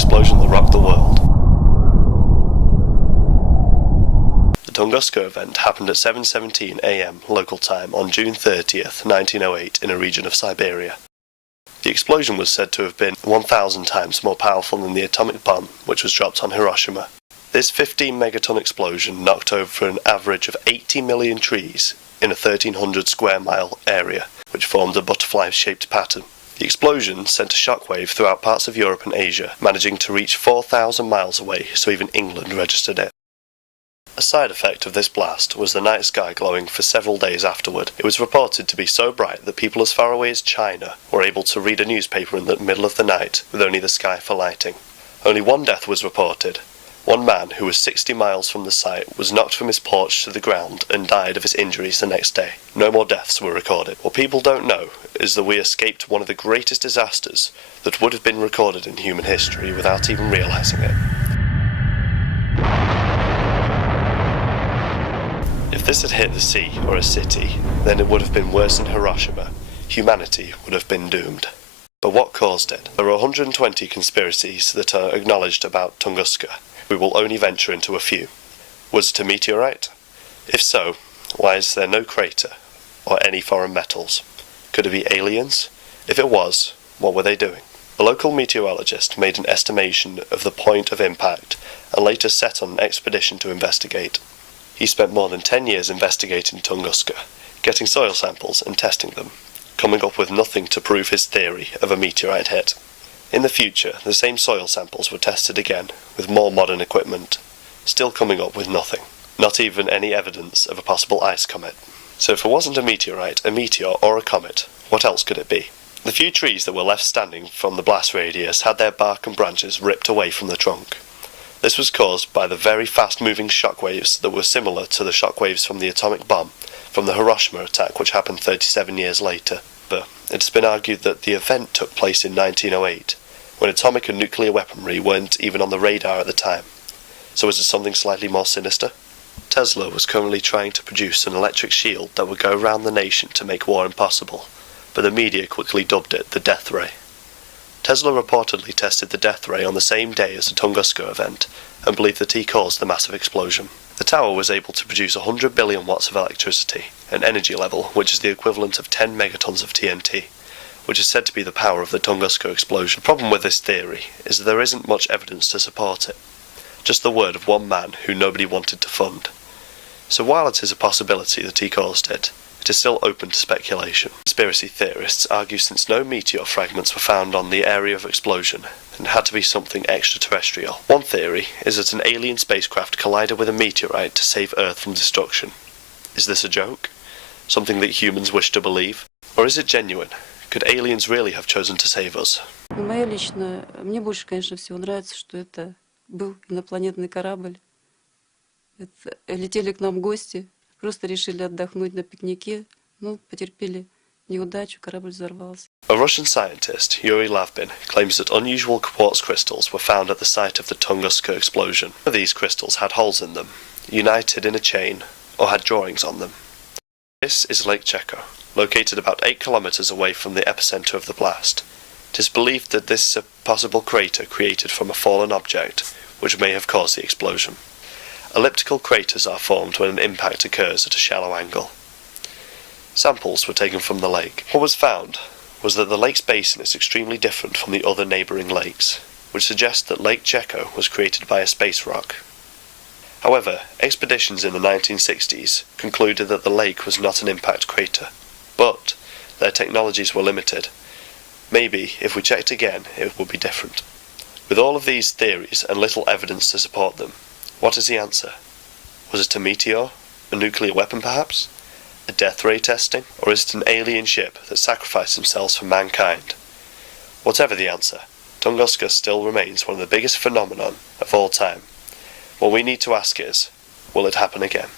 explosion that rocked the world. The Tunguska event happened at 7:17 AM local time on June 30th, 1908 in a region of Siberia. The explosion was said to have been 1,000 times more powerful than the atomic bomb which was dropped on Hiroshima. This 15 megaton explosion knocked over an average of 80 million trees in a 1,300 square mile area, which formed a butterfly-shaped pattern. The explosion sent a shockwave throughout parts of Europe and Asia, managing to reach 4,000 miles away, so even England registered it. A side effect of this blast was the night sky glowing for several days afterward. It was reported to be so bright that people as far away as China were able to read a newspaper in the middle of the night with only the sky for lighting. Only one death was reported. One man who was 60 miles from the site was knocked from his porch to the ground and died of his injuries the next day. No more deaths were recorded. What people don't know is that we escaped one of the greatest disasters that would have been recorded in human history without even realizing it. If this had hit the sea or a city, then it would have been worse than Hiroshima. Humanity would have been doomed. But what caused it? There are 120 conspiracies that are acknowledged about Tunguska. We will only venture into a few. Was it a meteorite? If so, why is there no crater or any foreign metals? Could it be aliens? If it was, what were they doing? A local meteorologist made an estimation of the point of impact and later set on an expedition to investigate. He spent more than 10 years investigating Tunguska, getting soil samples and testing them, coming up with nothing to prove his theory of a meteorite hit. In the future, the same soil samples were tested again, with more modern equipment, still coming up with nothing, not even any evidence of a possible ice comet. So if it wasn't a meteorite, a meteor, or a comet, what else could it be? The few trees that were left standing from the blast radius had their bark and branches ripped away from the trunk. This was caused by the very fast-moving shockwaves that were similar to the shockwaves from the atomic bomb from the Hiroshima attack, which happened 37 years later. But it's been argued that the event took place in 1908, when atomic and nuclear weaponry weren't even on the radar at the time. So is it something slightly more sinister? Tesla was currently trying to produce an electric shield that would go around the nation to make war impossible, but the media quickly dubbed it the death ray. Tesla reportedly tested the death ray on the same day as the Tunguska event, and believed that he caused the massive explosion. The tower was able to produce 100 billion watts of electricity, an energy level which is the equivalent of 10 megatons of TNT, which is said to be the power of the Tunguska explosion. The problem with this theory is that there isn't much evidence to support it, just the word of one man who nobody wanted to fund. So while it is a possibility that he caused it, it is still open to speculation. Conspiracy theorists argue since no meteor fragments were found on the area of explosion, then it had to be something extraterrestrial. One theory is that an alien spacecraft collided with a meteorite to save Earth from destruction. Is this a joke? Something that humans wish to believe? Or is it genuine? Could aliens really have chosen to save us? Моя личная, мне больше, конечно, всего нравится, что это был инопланетный корабль. Летели к нам в гости, просто решили отдохнуть на пикнике, но потерпели неудачу, корабль взорвался. A Russian scientist, Yuri Lavbin, claims that unusual quartz crystals were found at the site of the Tunguska explosion. Some of these crystals had holes in them, united in a chain, or had drawings on them. This is Lake Checo, located about 8 kilometers away from the epicenter of the blast. It is believed that this is a possible crater created from a fallen object, which may have caused the explosion. Elliptical craters are formed when an impact occurs at a shallow angle. Samples were taken from the lake. What was found was that the lake's basin is extremely different from the other neighbouring lakes, which suggests that Lake Checo was created by a space rock. However, expeditions in the 1960s concluded that the lake was not an impact crater, but their technologies were limited. Maybe, if we checked again, it would be different. With all of these theories and little evidence to support them, what is the answer? Was it a meteor? A nuclear weapon perhaps? A death ray testing? Or is it an alien ship that sacrificed themselves for mankind? Whatever the answer, Tunguska still remains one of the biggest phenomenon of all time. What we need to ask is, will it happen again?